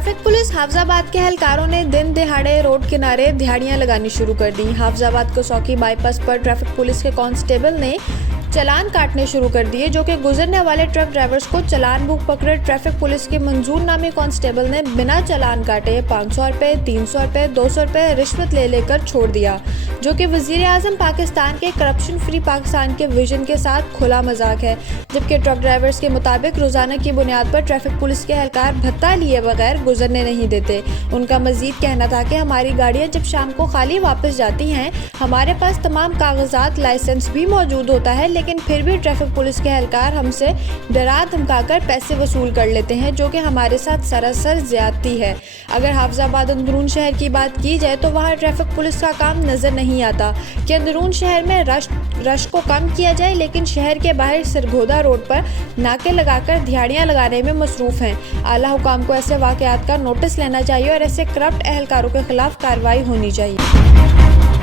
Traffic police Hafizabad के एहलकारों ने दिन दिहाड़े रोड किनारे दिहाड़ियां लगानी शुरू कर दी। हाफजाबाद कसौकी बाईपास पर ट्रैफिक पुलिस के कांस्टेबल ने चालान काटने शुरू कर दिए, जो कि गुजरने वाले ट्रक ड्राइवर्स को चालान बुक पकड़े ट्रैफिक पुलिस के मंजूर नामी कांस्टेबल ने बिना चालान काटे 500 रुपये, 300 रुपये, 200 रुपये रिश्वत ले लेकर छोड़ दिया, जो कि वजीर आजम पाकिस्तान के करप्शन फ्री पाकिस्तान के विजन के साथ खुला मजाक है। जबकि ट्रक ड्राइवर्स के मुताबिक रोजाना की बुनियाद पर ट्रैफिक पुलिस के एहलकार भत्ता लिए बगैर गुजरने नहीं देते। उनका मजीद कहना था कि हमारी गाड़ियां जब शाम को खाली वापस जाती हैं, हमारे पास तमाम कागजात लाइसेंस भी मौजूद होता है, लेकिन फिर भी ट्रैफिक पुलिस के एहलकार हमसे डरा धमकाकर पैसे वसूल कर लेते हैं, जो कि हमारे साथ सरासर ज्यादती है। अगर हाफजाबाद अंदरून शहर की बात की जाए तो वहाँ ट्रैफिक पुलिस का काम नजर नहीं आता कि अंदरून शहर में रश को कम किया जाए, लेकिन शहर के बाहर सरगोदा रोड पर नाके लगाकर दिहाड़ियां लगाने में मसरूफ हैं। आला हुकाम को ऐसे वाकयात का नोटिस लेना चाहिए और ऐसे करप्ट एहलकारों के खिलाफ कार्रवाई होनी चाहिए।